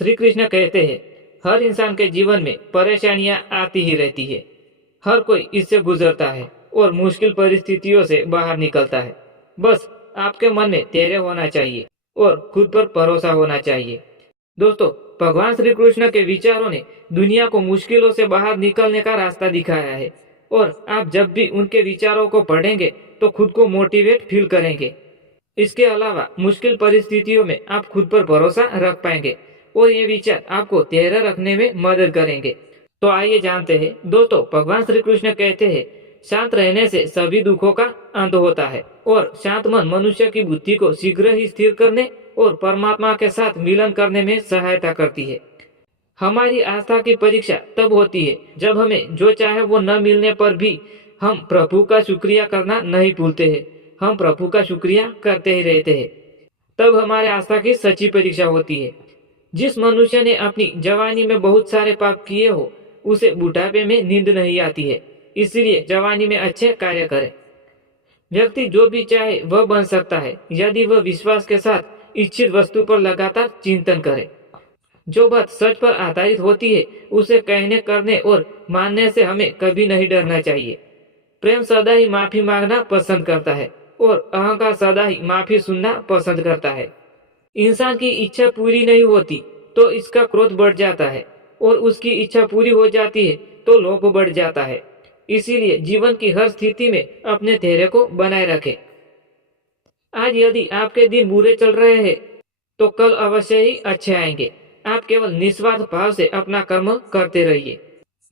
श्री कृष्ण कहते हैं, हर इंसान के जीवन में परेशानियां आती ही रहती है। हर कोई इससे गुजरता है और मुश्किल परिस्थितियों से बाहर निकलता है। बस आपके मन में धैर्य होना चाहिए और खुद पर भरोसा होना चाहिए। दोस्तों, भगवान श्री कृष्ण के विचारों ने दुनिया को मुश्किलों से बाहर निकलने का रास्ता दिखाया है और आप जब भी उनके विचारों को पढ़ेंगे तो खुद को मोटिवेट फील करेंगे। इसके अलावा मुश्किल परिस्थितियों में आप खुद पर भरोसा रख पाएंगे और ये विचार आपको धैर्य रखने में मदद करेंगे। तो आइए जानते हैं। दोस्तों, भगवान श्री कृष्ण कहते हैं, शांत रहने से सभी दुखों का अंत होता है और शांत मन मनुष्य की बुद्धि को शीघ्र ही स्थिर करने और परमात्मा के साथ मिलन करने में सहायता करती है। हमारी आस्था की परीक्षा तब होती है जब हमें जो चाहे वो न मिलने पर भी हम प्रभु का शुक्रिया करना नहीं भूलते हैं। हम प्रभु का शुक्रिया करते ही रहते हैं। तब हमारे आस्था की सच्ची परीक्षा होती है। जिस मनुष्य ने अपनी जवानी में बहुत सारे पाप किए हो, उसे बुढ़ापे में नींद नहीं आती है। इसलिए जवानी में अच्छे कार्य करे। व्यक्ति जो भी चाहे वह बन सकता है यदि वह विश्वास के साथ इच्छित वस्तु पर लगातार चिंतन करे। जो बात सच पर आधारित होती है उसे कहने, करने और मानने से हमें कभी नहीं डरना चाहिए। प्रेम सदा ही माफी मांगना पसंद करता है और अहंकार सदा ही माफी सुनना पसंद करता है। इंसान की इच्छा पूरी नहीं होती तो इसका क्रोध बढ़ जाता है और उसकी इच्छा पूरी हो जाती है तो लोभ बढ़ जाता है। इसीलिए जीवन की हर स्थिति में अपने धैर्य को बनाए रखें। आज यदि आपके दिन बुरे चल रहे हैं तो कल अवश्य ही अच्छे आएंगे। आप केवल निस्वार्थ भाव से अपना कर्म करते रहिए।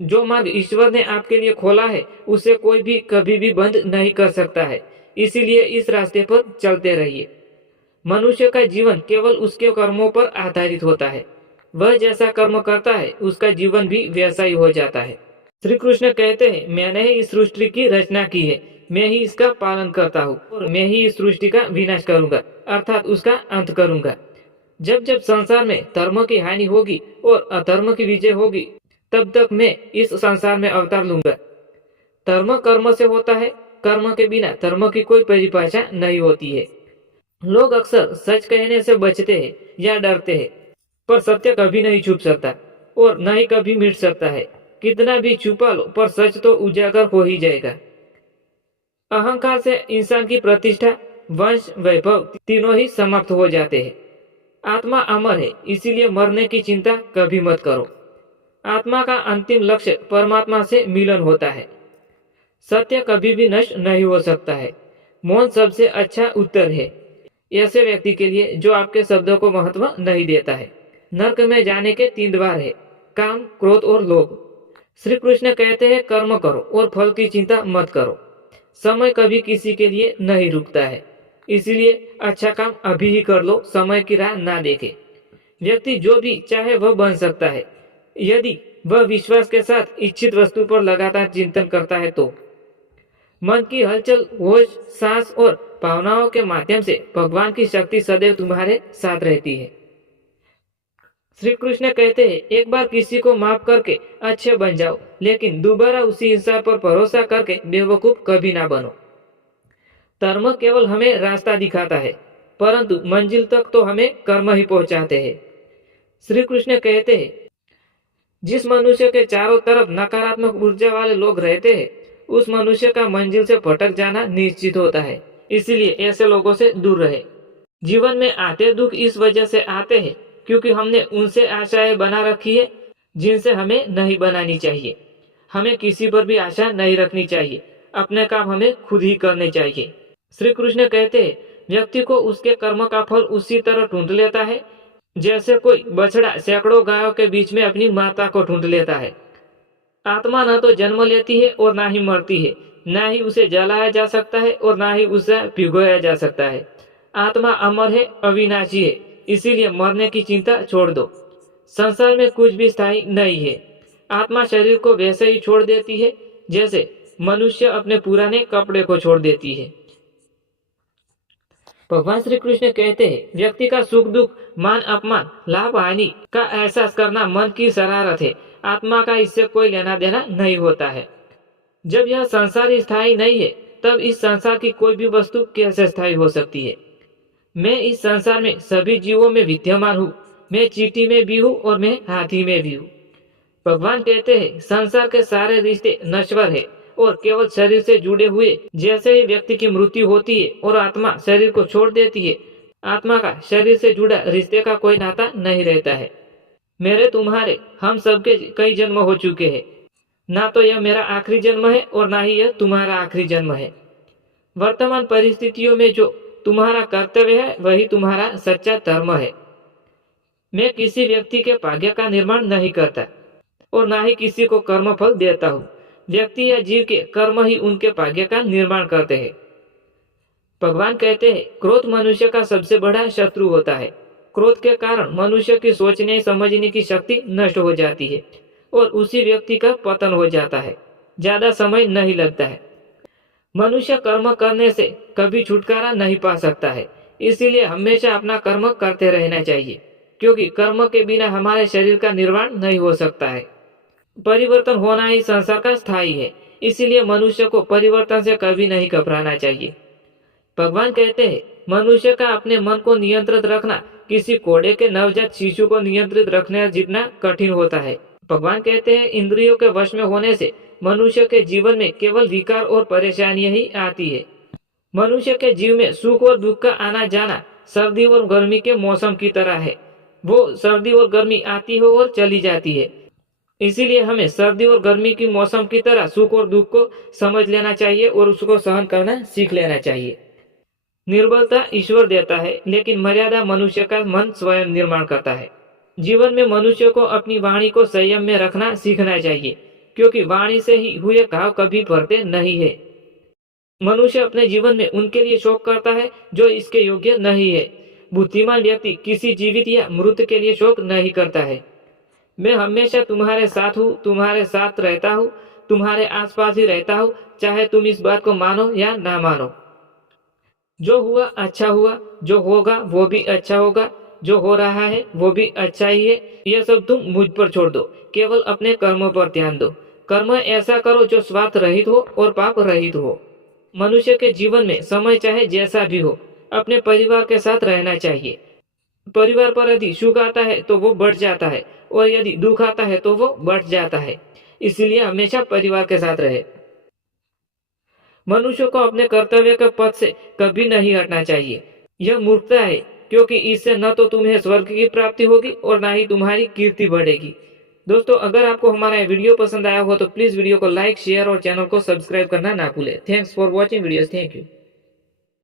जो मार्ग ईश्वर ने आपके लिए खोला है उसे कोई भी कभी भी बंद नहीं कर सकता है। इसीलिए इस रास्ते पर चलते रहिए। मनुष्य का जीवन केवल उसके कर्मों पर आधारित होता है। वह जैसा कर्म करता है उसका जीवन भी वैसा ही हो जाता है। श्री कृष्ण कहते हैं, मैंने ही इस सृष्टि की रचना की है, मैं ही इसका पालन करता हूँ और मैं ही इस सृष्टि का विनाश करूंगा, अर्थात उसका अंत करूंगा। जब जब संसार में धर्म की हानि होगी और अधर्म की विजय होगी, तब तक मैं इस संसार में अवतार लूंगा। धर्म कर्म से होता है, कर्म के बिना धर्म की कोई परिभाषा नहीं होती है। लोग अक्सर सच कहने से बचते हैं या डरते हैं, पर सत्य कभी नहीं छुप सकता और न ही कभी मिट सकता है। कितना भी छुपा लो पर सच तो उजागर हो ही जाएगा। अहंकार से इंसान की प्रतिष्ठा, वंश, वैभव तीनों ही समाप्त हो जाते हैं। आत्मा अमर है, इसीलिए मरने की चिंता कभी मत करो। आत्मा का अंतिम लक्ष्य परमात्मा से मिलन होता है। सत्य कभी भी नष्ट नहीं हो सकता है। मौन सबसे अच्छा उत्तर है ऐसे व्यक्ति के लिए जो आपके शब्दों को महत्व नहीं देता है। नरक में जाने के 3 द्वार है, काम, क्रोध और लोभ। श्री कृष्ण कहते हैं, कर्म करो और फल की चिंता मत करो। समय कभी किसी के लिए नहीं रुकता है, इसलिए अच्छा काम अभी ही कर लो, समय की राह ना देखे। व्यक्ति जो भी चाहे वह बन सकता है यदि वह विश्वास के साथ इच्छित वस्तु पर लगातार चिंतन करता है तो। मन की हलचल, होश, सांस और भावनाओं के माध्यम से भगवान की शक्ति सदैव तुम्हारे साथ रहती है। श्री कृष्ण कहते हैं, एक बार किसी को माफ करके अच्छे बन जाओ, लेकिन दोबारा उसी इंसान पर भरोसा करके बेवकूफ कभी ना बनो। धर्म केवल हमें रास्ता दिखाता है, परंतु मंजिल तक तो हमें कर्म ही पहुंचाते हैं। श्री कृष्ण कहते हैं, जिस मनुष्य के चारों तरफ नकारात्मक ऊर्जा वाले लोग रहते हैं उस मनुष्य का मंजिल से भटक जाना निश्चित होता है। इसलिए ऐसे लोगों से दूर रहे। जीवन में आते दुख इस वजह से आते हैं क्योंकि हमने उनसे आशाएं बना रखी है जिनसे हमें नहीं बनानी चाहिए। हमें किसी पर भी आशा नहीं रखनी चाहिए। अपने काम हमें खुद ही करने चाहिए। श्री कृष्ण कहते हैं, व्यक्ति को उसके कर्म का फल उसी तरह ढूंढ लेता है जैसे कोई बछड़ा सैकड़ों गायों के बीच में अपनी माता को ढूंढ लेता है। आत्मा न तो जन्म लेती है और ना ही मरती है, ना ही उसे जलाया जा सकता है और ना ही उसे भिगोया जा सकता है। आत्मा अमर है, अविनाशी है, इसीलिए मरने की चिंता छोड़ दो। संसार में कुछ भी स्थायी नहीं है। आत्मा शरीर को वैसे ही छोड़ देती है जैसे मनुष्य अपने पुराने कपड़े को छोड़ देती है। भगवान श्री कृष्ण कहते हैं, व्यक्ति का सुख दुख, मान अपमान, लाभ हानि का एहसास करना मन की शरारत है। आत्मा का इससे कोई लेना देना नहीं होता है। जब यह संसार स्थायी नहीं है तब इस संसार की कोई भी वस्तु कैसे स्थायी हो सकती है। मैं इस संसार में सभी जीवों में विद्यमान हूँ। मैं चींटी में भी हूँ और मैं हाथी में भी हूँ। भगवान कहते हैं संसार के सारे रिश्ते नश्वर है और केवल शरीर से जुड़े हुए। जैसे ही व्यक्ति की मृत्यु होती है और आत्मा शरीर को छोड़ देती है, आत्मा का शरीर से जुड़ा रिश्ते का कोई नाता नहीं रहता है। मेरे तुम्हारे हम सबके कई जन्म हो चुके हैं। ना तो यह मेरा आखिरी जन्म है और ना ही यह तुम्हारा आखिरी जन्म है। वर्तमान परिस्थितियों में जो तुम्हारा कर्तव्य है वही तुम्हारा सच्चा धर्म है। मैं किसी व्यक्ति के भाग्य का निर्माण नहीं करता और ना ही किसी को कर्म फल देता हूँ। व्यक्ति या जीव के कर्म ही उनके भाग्य का निर्माण करते हैं। भगवान कहते हैं क्रोध मनुष्य का सबसे बड़ा शत्रु होता है। क्रोध के कारण मनुष्य की सोचने समझने की शक्ति नष्ट हो जाती है और उसी व्यक्ति का पतन हो जाता है। ज्यादा समय नहीं लगता है। मनुष्य कर्म करने से कभी छुटकारा नहीं पा सकता है। इसीलिए हमेशा अपना कर्म करते रहना चाहिए, क्योंकि कर्म के बिना हमारे शरीर का निर्माण नहीं हो सकता है। परिवर्तन होना ही संसार का स्थायी है, इसीलिए मनुष्य को परिवर्तन से कभी नहीं घबराना चाहिए। भगवान कहते हैं मनुष्य का अपने मन को नियंत्रित रखना किसी घोड़े के नवजात शिशु को नियंत्रित रखने जितना कठिन होता है। भगवान कहते हैं इंद्रियों के वश में होने से मनुष्य के जीवन में केवल विकार और परेशानियां ही आती है। मनुष्य के जीव में सुख और दुख का आना जाना सर्दी और गर्मी के मौसम की तरह है। वो सर्दी और गर्मी आती है और चली जाती है। इसीलिए हमें सर्दी और गर्मी की मौसम की तरह सुख और दुख को समझ लेना चाहिए और उसको सहन करना सीख लेना चाहिए। निर्बलता ईश्वर देता है, लेकिन मर्यादा मनुष्य का मन स्वयं निर्माण करता है। जीवन में मनुष्य को अपनी वाणी को संयम में रखना सीखना चाहिए, क्योंकि वाणी से ही हुए घाव कभी भरते नहीं है। मनुष्य अपने जीवन में उनके लिए शोक करता है जो इसके योग्य नहीं है। बुद्धिमान व्यक्ति किसी जीवित या मृत के लिए शोक नहीं करता है। मैं हमेशा तुम्हारे साथ हूँ, तुम्हारे साथ रहता हूँ, तुम्हारे आसपास ही रहता हूँ, चाहे तुम इस बात को मानो या ना मानो। जो हुआ अच्छा हुआ, जो होगा वो भी अच्छा होगा, जो हो रहा है वो भी अच्छा ही है। यह सब तुम मुझ पर छोड़ दो, केवल अपने कर्मों पर ध्यान दो। कर्म ऐसा करो जो स्वार्थ रहित हो और पाप रहित हो। मनुष्य के जीवन में समय चाहे जैसा भी हो, अपने परिवार के साथ रहना चाहिए। परिवार पर यदि सुख आता है तो वो बढ़ जाता है और यदि दुख आता है तो वो बढ़ जाता है। इसलिए हमेशा परिवार के साथ रहे। मनुष्य को अपने कर्तव्य के पथ से कभी नहीं हटना चाहिए। यह मूर्खता है, क्योंकि इससे न तो तुम्हें स्वर्ग की प्राप्ति होगी और न ही तुम्हारी कीर्ति बढ़ेगी। दोस्तों, अगर आपको हमारा वीडियो पसंद आया हो तो प्लीज वीडियो को लाइक, शेयर और चैनल को सब्सक्राइब करना ना भूलें। Thanks for watching videos. Thank you.